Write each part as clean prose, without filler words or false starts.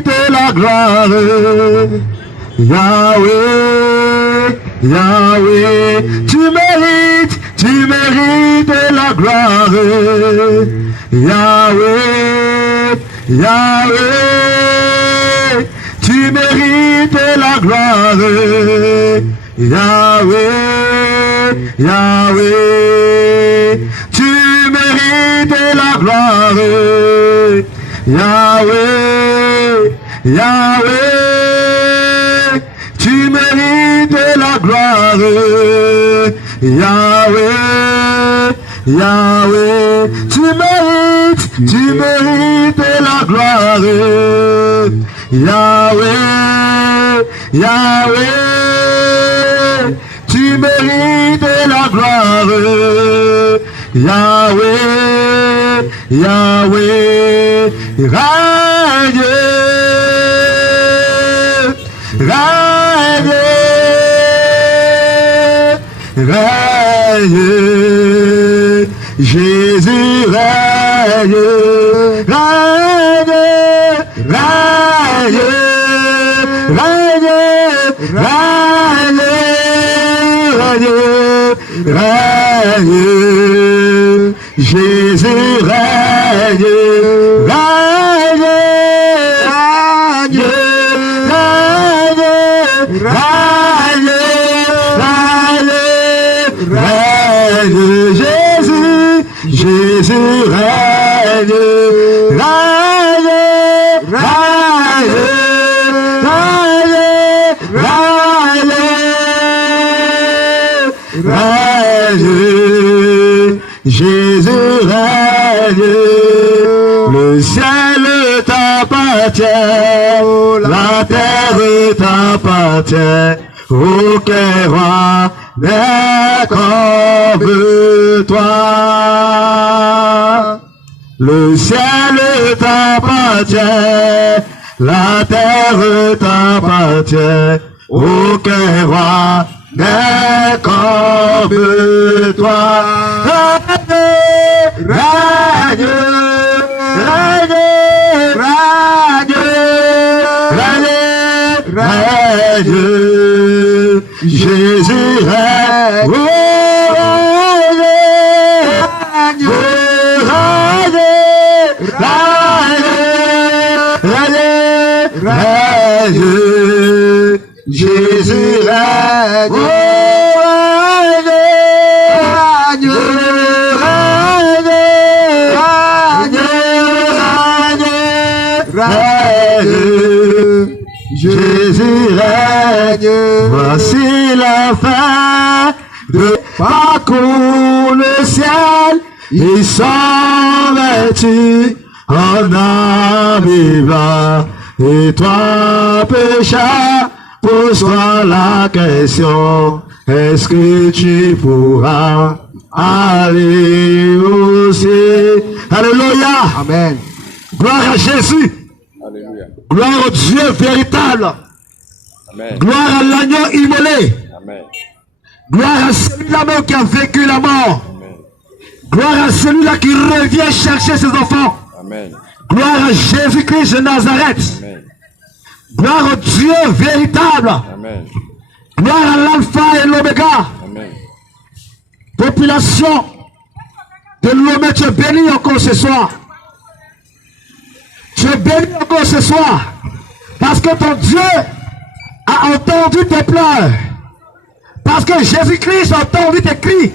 mérites la gloire. Yahweh, Yahweh, tu mérites la gloire. Yahweh, Yahweh, tu mérites la gloire. Yahweh, Yahweh, tu mérites la gloire. Yahweh, Yahweh, tu mérites la gloire. Yahweh, Yahweh, tu mérites la gloire. Yahweh, Yahweh, tu mérites la gloire. Yahweh, Yahweh, règne, règne, règne, Jésus règne, règne, règne, règne, règne, règne, règne, Jésus règne, règne, règne, règne, règne, règne, règne, Jésus, Jésus règne, règne, règne, règne, règne, règne, Jésus règne. Le ciel t'appartient, la terre t'appartient, aucun roi n'est comme toi. Le ciel t'appartient, la terre t'appartient, aucun roi n'est comme toi. Règne, règne, règne, règne, règne, Jésus règne, règne, règne, règne, règne, Jésus règne, règne, règne, Jésus règne. Voici la fin de parcours le ciel. Ils sont vêtus en habit blanc. Et toi, pécheur, pose-toi la question. Est-ce que tu pourras aller au ciel? Alléluia. Amen. Gloire à Jésus. Alléluia. Gloire au Dieu véritable. Amen. Gloire à l'agneau immolé. Amen. Gloire à celui-là même qui a vécu la mort. Amen. Gloire à celui-là qui revient chercher ses enfants. Amen. Gloire à Jésus-Christ de Nazareth. Amen. Gloire au Dieu véritable. Amen. Gloire à l'alpha et l'oméga. Amen. Population de l'Omé, tu es béni encore ce soir. Tu es béni encore ce soir. Parce que ton Dieu a entendu tes pleurs. Parce que Jésus-Christ a entendu tes cris.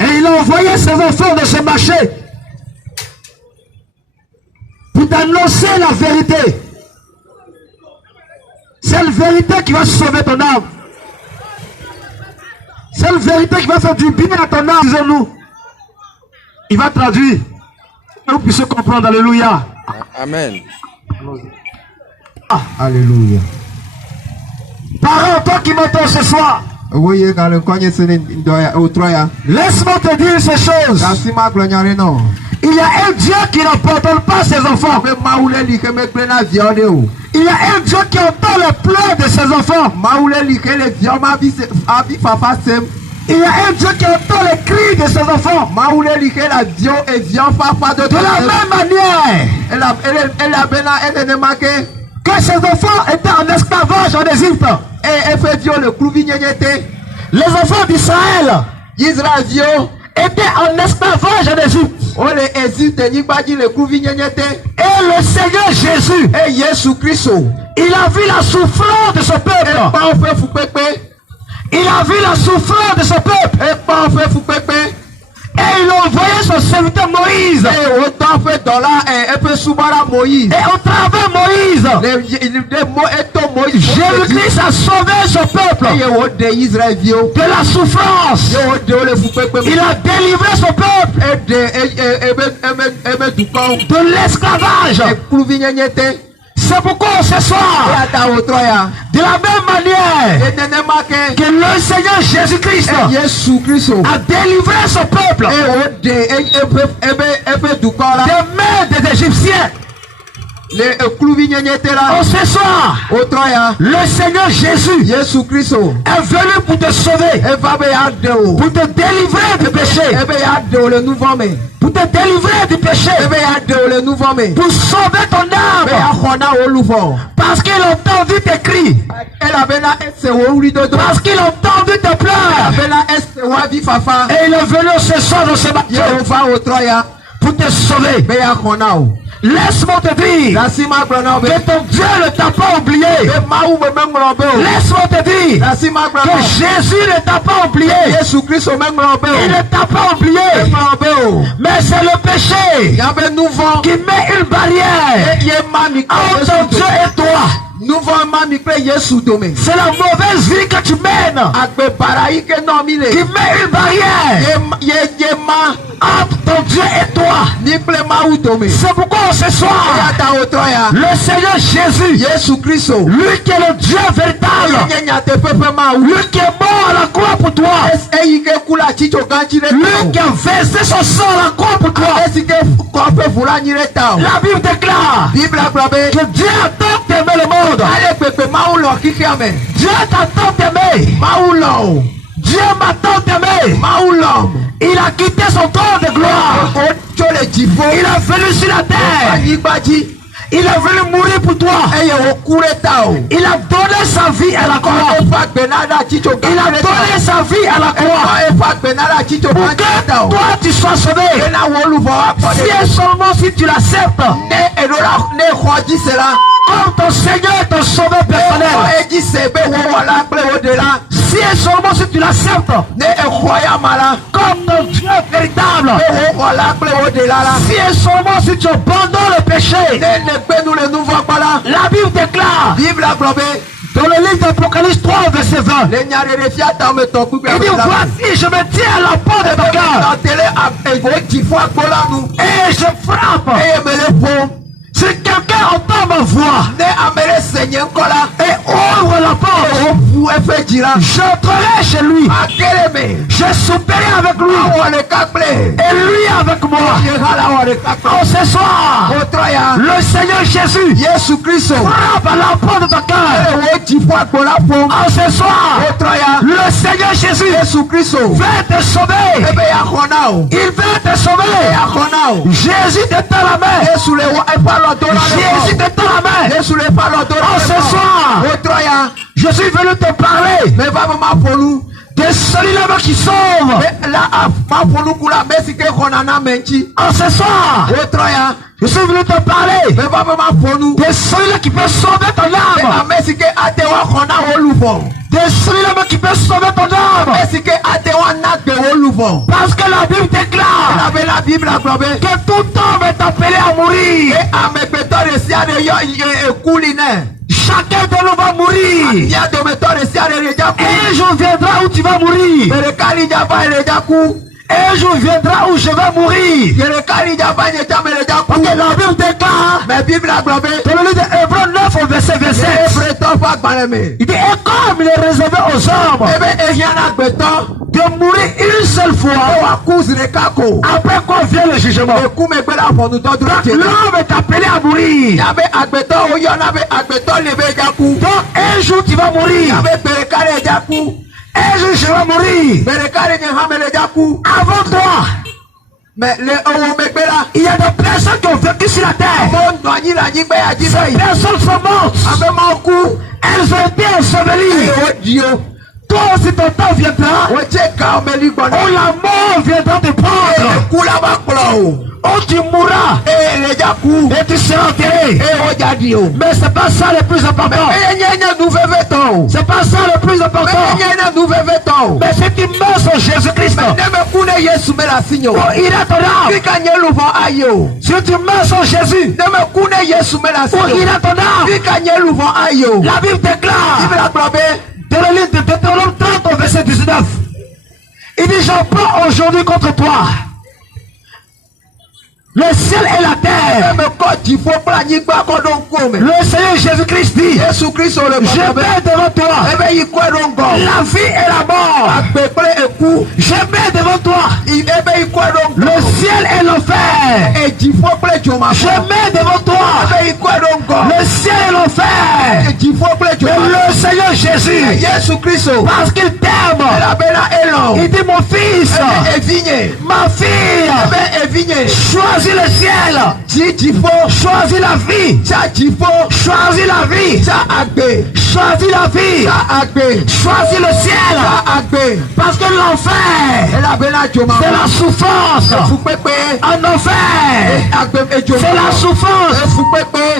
Et il a envoyé ses enfants dans ce marché pour t'annoncer la vérité. C'est la vérité qui va sauver ton âme. C'est la vérité qui va faire du bien à ton âme, disons-nous. Il va traduire. Que vous puissiez comprendre. Alléluia. Amen. Ah, Alléluia. parents, toi qui m'entends ce soir, laisse-moi te dire ces choses. Il y a un Dieu qui n'abandonne pas ses enfants. Il y a un Dieu qui entend les pleurs de ses enfants. Il y a un Dieu qui entend les cris de ses enfants. De la même manière que ses enfants étaient en esclavage en Égypte. Les enfants d'Israël étaient en esclavage en Égypte. Et le Seigneur Jésus, il a vu la souffrance de ce peuple. Il a vu la souffrance de ce peuple. Et il a envoyé son serviteur Moïse. Et au travers Moïse, Jésus-Christ a sauvé son peuple de la souffrance. Il a délivré son peuple de l'esclavage. C'est pourquoi ce soir, de la même manière que le Seigneur Jésus-Christ a délivré son peuple des mains des Égyptiens. Ce soir, le Seigneur Jésus est venu pour te sauver, pour te délivrer du péché, pour te délivrer du péché, pour sauver ton âme, parce qu'il a entendu tes cris, parce qu'il a entendu tes pleurs, et il est venu ce soir dans ce matin pour te sauver. Laisse-moi te dire que ton Dieu ne t'a pas oublié. Laisse-moi te dire que Jésus ne t'a pas oublié. Il ne t'a pas oublié. Mais c'est le péché qui met une barrière entre ton Dieu et toi. C'est la mauvaise vie que tu mènes qui met une barrière entre ton Dieu et toi. C'est pourquoi ce soir, le Seigneur Jésus, lui qui est le Dieu véritable, lui qui est mort à la croix pour toi, lui qui a versé son sang à la croix pour toi, la Bible déclare que Dieu a tant aimé le monde. Dieu t'a tant aimé. Dieu m'a tant aimé. Il a quitté son trône de gloire. Il est venu sur la terre. Il est venu mourir pour toi. Il a donné sa vie à la croix. Il a donné sa vie à la croix pour que toi tu sois sauvé. Si et seulement si tu l'acceptes comme ton Seigneur et ton sauveur personnel. Si et seulement si tu l'acceptes comme ton Dieu véritable. Si et seulement si tu abandonnes le péché. La Bible déclare dans le livre d'Apocalypse 3 verset 20. Il dit voici je me tiens à la porte de ton cœur et je frappe. Si quelqu'un entend ma voix et ouvre la porte, j'entrerai chez lui, je souperai avec lui et lui avec moi. Oh, ce soir, le Seigneur Jésus frappe à la porte de ton cœur. Oh, ce soir, le Seigneur Jésus veut te sauver. Il veut te sauver. Jésus te tend la main. Jésus te tend la main. Oh, ce soir, je suis venu te parler de celui-là qui sauve. Oh, ce soir, je suis venu te parler de celui-là qui peut sauver ton âme. De celui-là qui peut sauver ton âme. Parce que la Bible déclare que tout homme est appelé à mourir. Chacun de nous va mourir. Et un jour viendra où tu vas mourir. Et un jour viendra où je vais mourir. Parce que la Bible déclare dans le livre d'Hébreux 9 au verset 27. Il dit, et comme il est réservé aux hommes de mourir une seule fois, après quoi vient le jugement. L'homme est appelé à mourir. Donc un jour tu vas mourir. Un jour je vais mourir. Avant toi, Mais les Owomegbela, il y a des personnes qui ont vécu sur la terre. Ces personnes sont mortes. Elles ont été ensevelies. Toi aussi ton temps viendra où la mort viendra te prendre. Où tu mourras et tu seras enterré. Mais c'est pas ça le plus important. C'est pas ça le plus important. Mais si tu meurs sur Jésus-Christ, oh, il a ton âme. Si tu meurs sur Jésus, oh, il a ton âme. La Bible déclare dans le livre de Deutéronome 30 au verset 19, il dit: j'en prends aujourd'hui contre toi le ciel et la terre. Le Seigneur Jésus-Christ dit: je mets devant toi la vie et la mort. Je mets devant toi le ciel et l'enfer. Je mets devant toi le ciel et l'enfer. Et le Seigneur Jésus, parce qu'il t'aime, il dit: mon fils, ma fille, choisis le ciel, choisis la vie, choisis la vie, choisis la vie, choisis le ciel, parce que l'enfer, c'est la souffrance. En enfer, c'est la souffrance.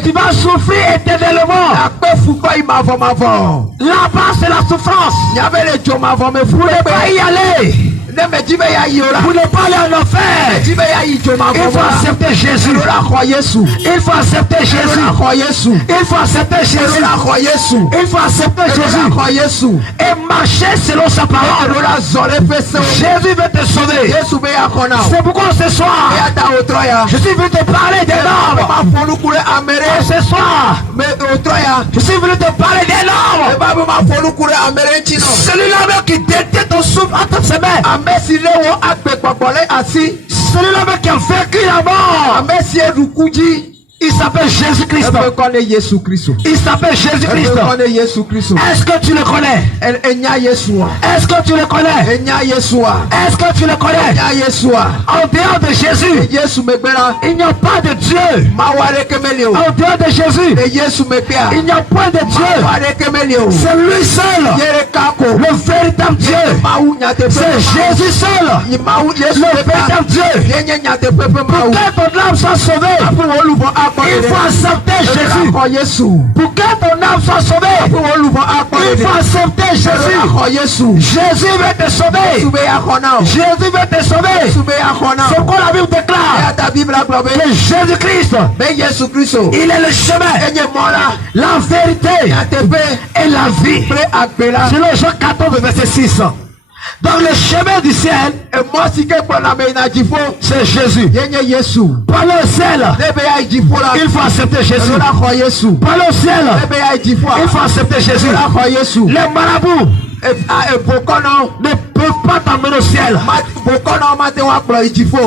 Tu vas souffrir éternellement. Là-bas, c'est la souffrance. Vous ne pouvez pas y aller. Vous ne pas aller en enfer. Il faut accepter Jésus. Il faut accepter Jésus. Il faut accepter Jésus. Il faut accepter Jésus. Et marcher selon sa parole. Jésus veut te sauver. C'est pourquoi ce soir, je suis venu te parler des normes. Et ce soir, je suis venu te parler des normes. Celui-là même qui détient ton souffle entre ses mains. Celui-là même qui a vécu la mort. Il s'appelle Jésus-Christ. Il s'appelle Jésus-Christ. Est-ce que tu le connais? Est-ce que tu le connais? Est-ce que tu le connais? En dehors de Jésus, il n'y a pas de Dieu. En dehors de Jésus, il n'y a point de Dieu. C'est lui seul, le véritable Dieu. C'est Jésus seul, le véritable Dieu. Pour que ton âme soit sauvée, il faut accepter Jésus. Pour que ton âme soit sauvée, il faut accepter Jésus. Jésus veut te sauver. Jésus veut te sauver. C'est pourquoi la Bible déclare que Jésus-Christ, il est le chemin, la vérité et la vie. C'est le Jean 14 verset 6. Donc le chemin du ciel, c'est Jésus. Par le ciel, il faut accepter Jésus. Par le ciel, il faut accepter Jésus. Les marabouts ne peuvent pas t'emmener au ciel.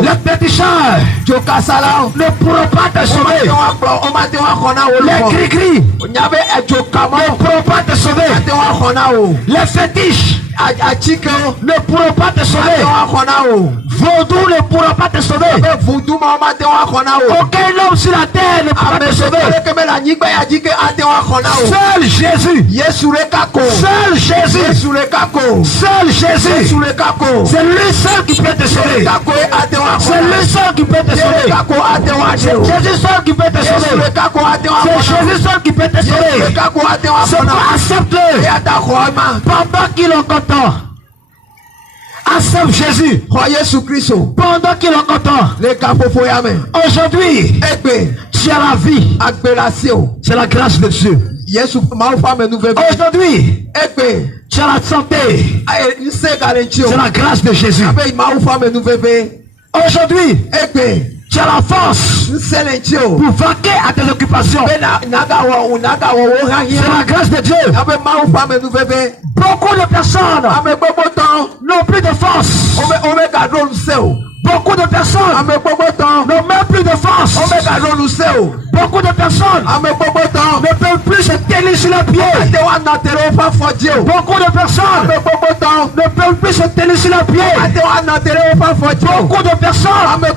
Les péticheurs ne pourront pas te sauver. Les gris-gris ne pourront pas te sauver. Les fétiches ne pourront pas te sauver. Vaudou ne pourra pas te sauver. Aucun homme sur la terre ne pourra te sauver. Seul Jésus. Seul Jésus. Seul Jésus. C'est lui seul qui peut te sauver. C'est lui seul qui peut te sauver. C'est Jésus seul qui peut te sauver. C'est Jésus seul qui peut te sauver. C'est pas accepte-le pendant qu'il est encore temps. Accepte Jésus pendant qu'il est encore temps. Aujourd'hui, tu as la vie. C'est la grâce de Dieu. Aujourd'hui, tu as la santé. C'est la grâce de Jésus. Aujourd'hui, tu as la force pour vaquer à tes occupations. C'est la grâce de Dieu. Beaucoup de personnes n'ont plus de force. Beaucoup de personnes n'ont même plus de force. Beaucoup de personnes ne peuvent plus se tenir sur sur les pieds. Beaucoup de personnes ne peuvent plus se tenir sur les pieds. Beaucoup de personnes ne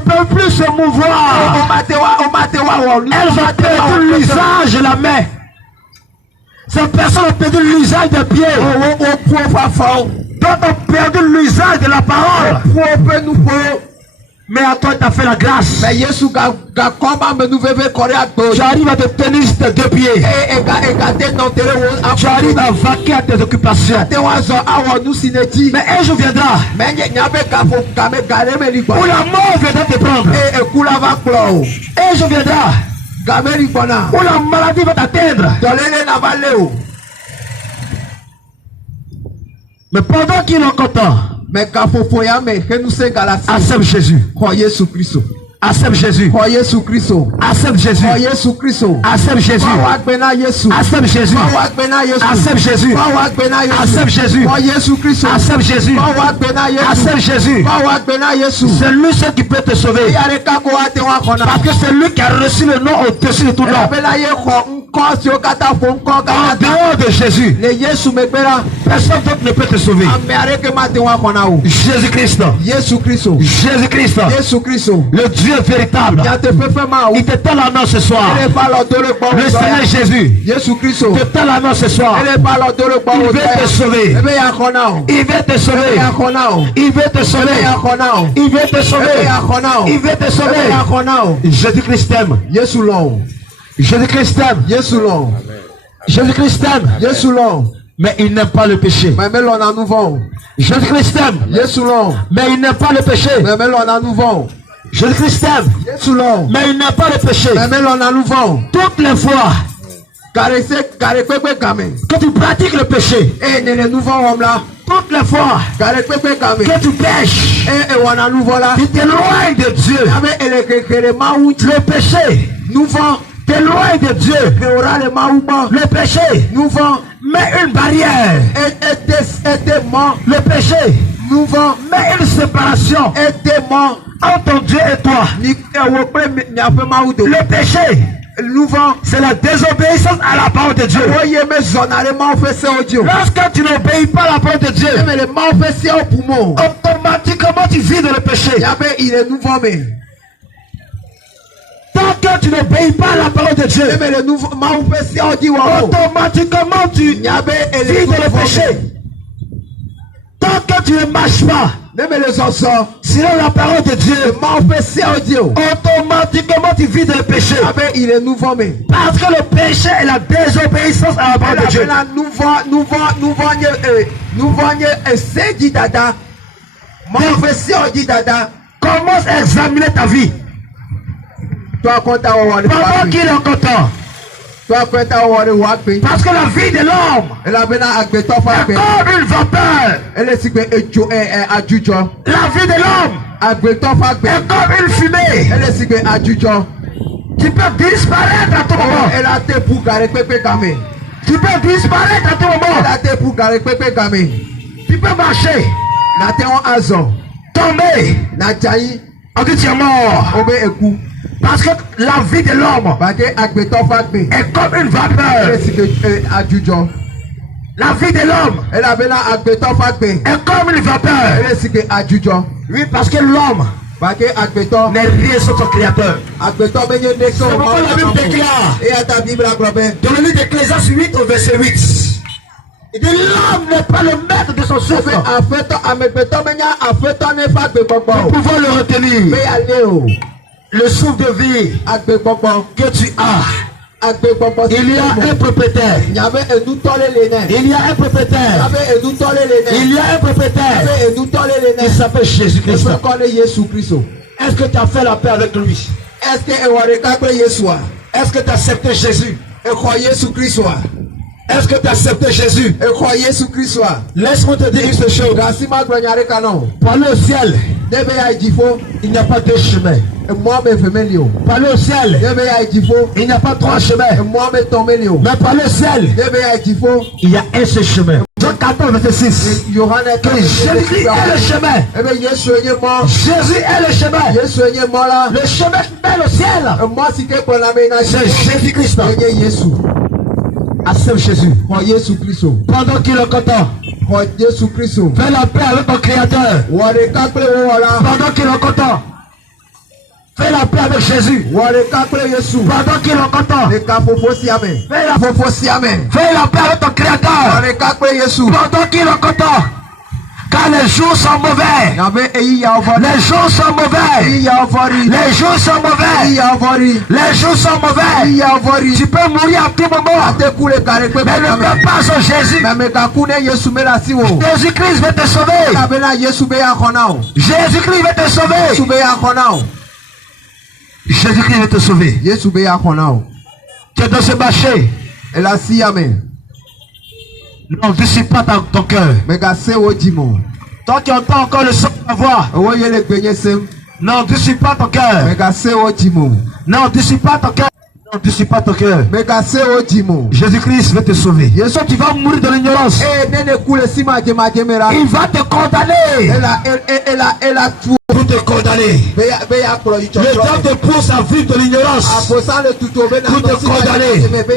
peuvent plus se mouvoir. Elles ont perdu l'usage de la main. Ces personnes ont perdu l'usage des pieds. D'autres ont perdu l'usage de la parole. Mais à toi, tu as fait la grâce. Tu arrives à te tenir sur tes deux pieds. Tu arrives à vaquer à tes occupations. Mais un jour viendra où la mort viendra te prendre. Un jour viendra où la maladie va t'atteindre. Mais pendant qu'il est encore temps, accepte Jésus. Accepte Jésus. Accepte Jésus. Accepte Jésus. Accepte Jésus. Accepte Jésus. Accepte Jésus. Accepte Jésus. Accepte Jésus. C'est lui seul qui peut te sauver. Parce que c'est lui qui a reçu le nom au-dessus de tout nom. En dehors de Jésus, personne d'autre ne peut te sauver. Jésus-Christ. Jésus-Christ. Le Dieu véritable. Il te tend la main ce soir. Le Seigneur Jésus te tend la main ce soir. Il veut te sauver. Il veut te sauver. Il veut te sauver. Il veut te sauver. Il veut te sauver. Jésus-Christ t'aime. Jésus-Christ t'aime. Jésus-Christ t'aime. Mais il n'aime pas le péché. Jésus-Christ t'aime. Mais il n'aime pas le péché. Jésus-Christ t'aime. Mais il n'aime pas le péché. Toutes les fois que tu pratiques le péché, toutes les fois que tu pêches, tu t'éloignes de Dieu. Le péché t'éloigne de Dieu. Le péché met une barrière. Le péché met une séparation entre ton Dieu et toi. Le péché, c'est la désobéissance à la parole de Dieu. Lorsque tu n'obéis pas à la parole de Dieu, automatiquement tu vis dans le péché. Tant que tu n'obéis pas à la parole de Dieu, automatiquement tu vis dans le péché. Tant que tu ne marches pas selon la parole de Dieu, automatiquement tu vis dans le péché. Parce que le péché est la désobéissance à la parole de Dieu. Commence à examiner ta vie. Pendant qu'il est encore temps. Parce que la vie de l'homme est comme une vapeur. La vie de l'homme est comme une fumée. Tu peux disparaître à tout moment. Tu peux disparaître à tout moment. Tu peux marcher, tomber, on dit tu es mort. Parce que la vie de l'homme est comme une vapeur. La vie de l'homme est comme une vapeur. Oui, parce que l'homme n'est rien sans son créateur. C'est pourquoi la Bible déclare dans le livre d'Ecclésiaste 8 au verset 8. Il dit l'homme n'est pas le maître de son souffle. Nous pouvons le retenir. Le souffle de vie que tu as, il y a un propriétaire. Il y a un propriétaire. Il y a un propriétaire. Il s'appelle Jésus-Christ. Est-ce que tu as fait la paix avec lui? Est-ce que tu as accepté Jésus? Est-ce que tu as accepté Jésus? Laisse-moi te dire une seule chose. Pour aller au ciel, il n'y a pas deux chemins. Pour aller au ciel, il n'y a pas trois chemins. Mais pour aller au ciel, il y a un seul chemin. Jean 14, verset 6. Que Jésus est le chemin. Jésus est le chemin. Le chemin qui mène au ciel, c'est Jésus-Christ. Accepte Jésus. Xɔ Yesu Kristo. Pendant qu'il est content. Xɔ Yesu Kristo. Fais la paix avec ton Créateur. Wɔ ɖeka kple wo wɔla. Pendant qu'il est content. Fais la paix avec Jésus. Wɔ ɖeka kple Yesu. Pendant qu'il est content. Ɖeka fofo sia me. Fais la, Fofo sia me. fais la paix avec ton Wɔ Créateur. ɖeka kple Yesu. Pendant qu'il est content. Quand les jours sont mauvais. Nyabe eyi yawo vɔ. Les jours sont mauvais. Eyi yawo vɔri. Les jours sont Eyi mauvais. yawo vɔri. Les jours sont Eyi mauvais. yawo vɔri. Tu peux mourir à tout moment. Ate ku le ka ɖe kpe Mais ne gbɛdame. meurs pas sur Jésus. Mɛ megaku ne Yesu me le asi wo. Jésus-Christ va te sauver. Elabena Yesu be yaxɔ na o. Jésus-Christ va te sauver. Yesu be yaxɔ na o. Jésus-Christ va te sauver. Yesu be yaxɔ na o. Tu dois se bâcher. Ele asi ya me. Non, dissipe pas ton cœur. Megase wo dzi mo. Toi qui entends encore le son de ma voix. Ewo ye le gbenye sem. Non, dissipe pas ton cœur. Megase wo dzi mo. Non, dissipe pas ton cœur. Non, dissipe pas ton cœur. Megase wo dzi mo. Jésus-Christ va te sauver. Yesu, tu vas mourir dans l'ignorance. Ne ne ku le si madzemadze me la. Il va te condamner. Ela tu Pour te condamner. be ya kplɔ yi Le tsɔtsɔ. diable te pousse à vivre de l'ignorance. Aposa le tutu o be na Pour te nɔ si condamner. madzemadze me be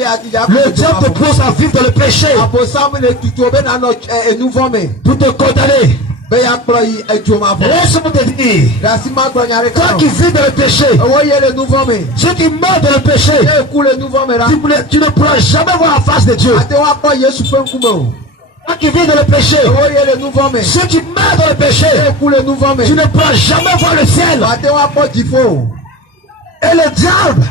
ya didze. Le diable te pousse à vivre dans le péché. Aposa le tutu o be na nɔ enuvɔ me. Pour te condamner. Be ya kplɔ yi edzoma vɔ. Laisse-moi te dire. Dasi ma gblɔ nya ɖe Toi kan. qui vis dans le péché. Ewo ye le nuvɔ me. Ceux qui meurent dans le péché. Ne ku le nuvɔ me la. Tu ne pourras jamais voir la face de Dieu. Ate wa kpɔ Yesu ƒe ŋkume o. Toi qui vis dans le péché. Ewo ye le nuvɔ me. Ceux qui meurent dans le péché. Ne ku le nuvɔ me. Tu ne pourras jamais voir le ciel. Ate wa kpɔ dziƒo o. Et le diable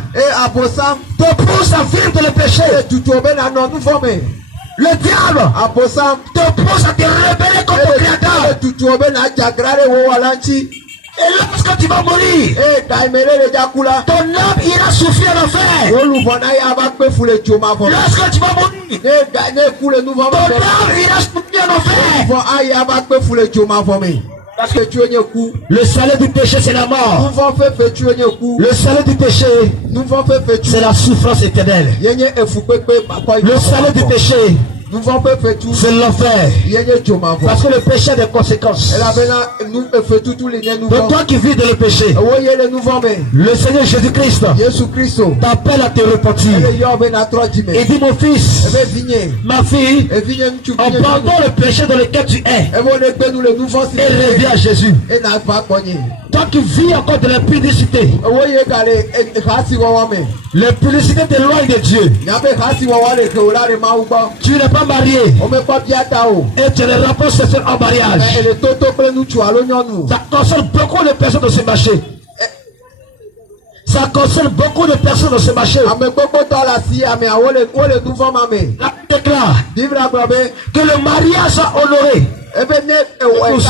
Abosam te pousse à vivre dans le péché. tutu o be na nɔ nuvɔ me. Le diable Abosam te pousse à te rebeller contre ton Créateur. tutu o be na dzagra ɖe wo wɔla ŋuti. Et lorsque tu vas mourir, Gaime ɖe le dzaku la. ton âme ira souffrir en enfer. Wo luvɔ na ya va kpe fu le dzoma vɔ. Lorsque tu vas mourir, Ne ku le nuvɔ ton me. âme ira souffrir en enfer. Vɔ ayi ava kpe fu le dzoma vɔ me. Parce que tu nye ku. Le salaire du péché, c'est la mort. Nuvɔ fefe tu nye ku. Le salaire du péché, Nuvɔ fefe tu. c'est la souffrance éternelle. Yenye efu kpekpe bakɔ yi. Le salaire du péché, Nuvɔ fefe tu. c'est l'enfer. Yenye dzoma vɔ. Parce que le péché a des conséquences. Elabena nu efe tutu li nye Donc nuvɔ. toi qui vis dans le péché, Ewo ye le nuvɔ me. le Seigneur Jésus-Christ Yesu Kristo. t'appelle à te repentir. Ele yɔ be na trɔ dzi me. Il dit mon fils, Ebe vinye. ma fille, Evinye ŋutsu. abandonne le péché dans lequel tu es Ewo ne gbenu le nuvɔ si. et reviens à Jésus. Ena va gbɔnye. Toi qui vis encore de l'impudicité, Ewo ye ga le hasi wɔwɔ me. l'impudicité t'éloigne de Dieu. Nyabe hasi wɔwɔ le ke o la le Mawu gbɔ. Tu n'es pas marié O me kpɔ bia ta o. et tu as les rapports sexuels en mariage. Ele toto kple ŋutsu alo nyɔnu. Ça concerne beaucoup de personnes dans ce marché. Ça concerne beaucoup de personnes dans ce marché. Ame gbogbo tɔ le asi amea wo le nuvɔ ma me. La Bible déclare Bibla gblɔ be que le mariage soit honoré. ebe ne ewɔ eka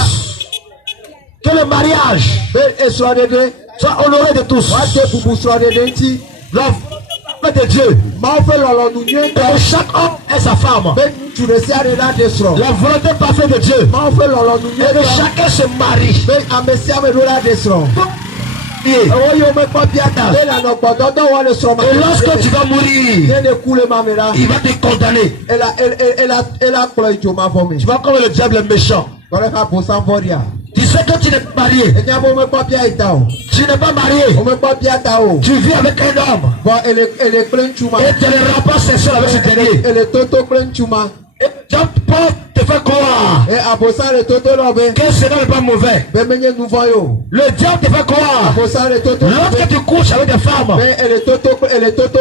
Que le mariage be esrɔ̃ɖeɖe soit honoré de tous. woade bubu srɔ̃ɖeɖe ŋuti. L'enfant de Dieu. Mawu ƒe lɔlɔ̃nu nyuie Que tɔ chaque homme ait sa femme. be ŋutsu ɖe sia ɖe naɖe srɔ̃. La volonté parfaite de Dieu. Mawu ƒe lɔlɔ̃nu Et nyuie que tɔ chacun se marie. be ame sia ame ɖo naɖe srɔ̃. Et Ewo ye womekpɔ bia ta be lanɔ gbɔdɔdɔ wɔ le srɔ̃ ma. lorsque tu vas mourir, Ne ne ku le ma me la. il va te condamner. Ela kplɔ yi dzoma vɔ me. Tu vas comme le diable est méchant. Kɔrɛ ka bosan vɔria. Tu sais que tu n'es pas marié. Enya bo womekpɔ bia yi ta o. Tu n'es pas marié. Womekpɔ bia ta o. Tu vis avec un homme. Bɔn ele kple ŋutsu ma. Et tu as le rapport sexuel avec ce dernier. Ele toto kple ŋutsu ma. Et Jean Paul te fait croire Abosan le toto lɔ be. que ce n'est pas mauvais. Be menye nuvɔ ye o. Le diable te fait croire Abosan le toto lɔ lorsque be. tu couches avec des femmes, Be ele toto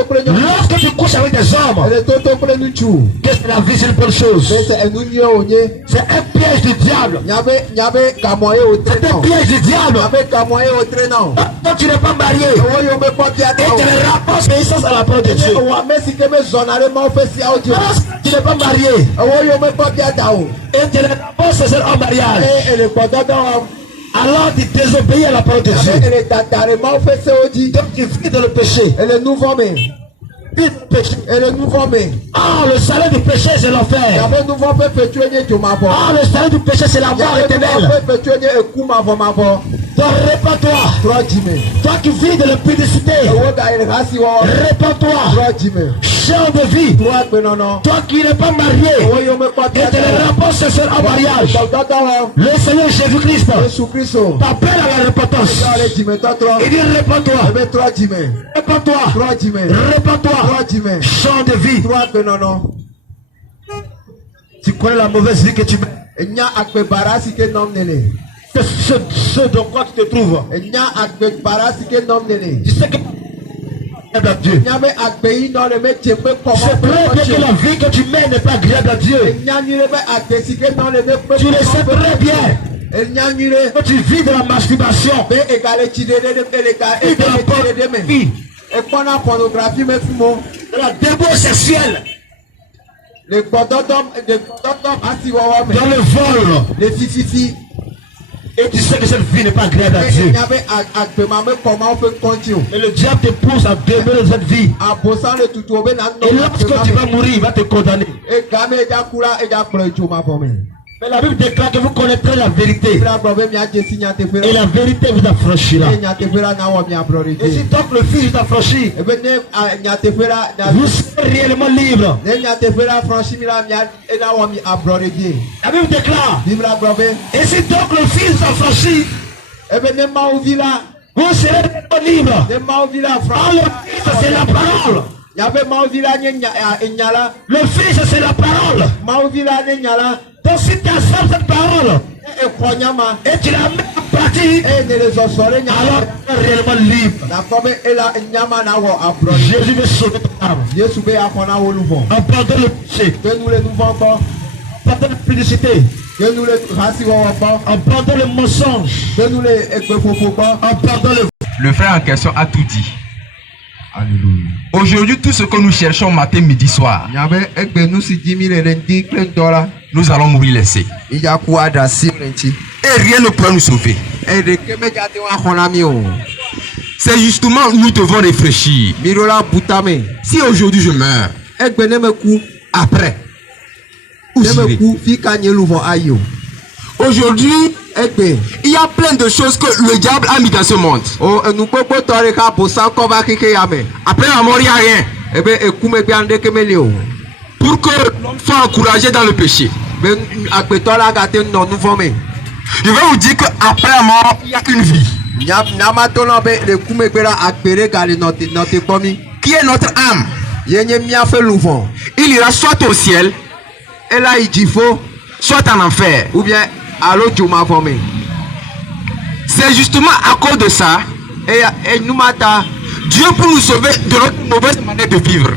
kple nyɔnu. lorsque tu couches avec des hommes, Ele toto kple ŋutsu. que c'est la vie, c'est une bonne chose. Be se enu nye o nye. C'est un piège du diable. Nyabe gamɔ ye o tre C'est un nɔ. piège du diable. Nyabe gamɔ ye o tre nɔ. Quand tu n'es pas marié et Ewo ye womekpɔ bia ta o. tu as le rapport sexuel à la parole de Dieu. Wɔ ame si ke me zɔna ɖe Mawu ƒe siawo dzi o. Lorsque tu n'es pas marié Ewo ye womekpɔ bia ta o. et tu as le rapport sexuel en mariage, Ele gbɔdɔdɔ wɔm. alors tu désobéis à la parole de Dieu. Ele dada ɖe Mawu ƒe sewo dzi. Donc tu vis dans le péché. Ele nuvɔ me. Vis dans le péché. Ele nuvɔ me. Ah, le salaire du péché, c'est l'enfer. Yabe nuvɔ ƒe fetue nye dzomavɔ. Ah, le salaire du péché, c'est la mort Yabe nuvɔ éternelle. ƒe fetue nye eku mavɔmavɔ. Donc répands-toi. Trɔ dzime. Toi qui vis de l'impudicité, Ewo ga yi ɖeka si wɔwɔ. répands-toi. Trɔ dzime. Chant de vie. Toi, non. Toi qui n'es pas marié. Et tu le rapports sexuels en mariage. Le Seigneur Jésus-Christ t'appelle à la repentance. Il dit répands-toi. Répands-toi. Répands-toi. Chant de vie. Tu connais la mauvaise vie que tu mets. Ce dans quoi tu te trouves. Tu sais que Dieu. C'est très bien que la vie que tu mènes n'est pas agréable à Dieu. Tu le sais très bien. Quand tu vis de la masturbation et de la pornographie, de la débauche sexuelle, dans le vol, et tu sais que cette vie n'est pas agréable à Dieu. Et le diable te pousse à demeurer cette vie. Et lorsque tu vas mourir, il va te condamner. Mais la Bible déclare que vous connaîtrez la vérité. Et la vérité vous affranchira. Et si donc le Fils vous affranchit, vous serez réellement libre. La Bible déclare. Et si donc le Fils vous affranchit, vous serez réellement libre. Ah, le Fils c'est la parole. Le Fils c'est la parole. Donc si tu acceptes cette parole et tu la mets en pratique, alors tu es réellement libre. Jésus veut sauver ton âme. Abandonne le péché. Abandonne la publicité. Abandonne le mensonge. Abandonne le frère en question a tout dit. Alléluia. Aujourd'hui, tout ce que nous cherchons matin, midi, soir, nous allons mourir laissés. Et rien ne pourra nous sauver. C'est justement, nous devons réfléchir. Si aujourd'hui je meurs, après, où j'irai? Aujourd'hui, il y a plein de choses que le diable a mis dans ce monde. Après la mort, il n'y a rien. Pour que l'homme soit encouragé dans le péché. Je vais vous dire qu'après la mort, il y a une vie. Qui est notre âme. Il ira soit au ciel, soit en enfer. Ou bien c'est justement à cause de ça, Dieu pour nous sauver de notre mauvaise manière de vivre,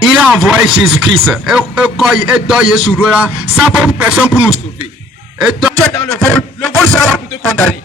il a envoyé Jésus-Christ, sa propre personne pour nous sauver. Et toi, tu es dans le vol sera pour te condamner.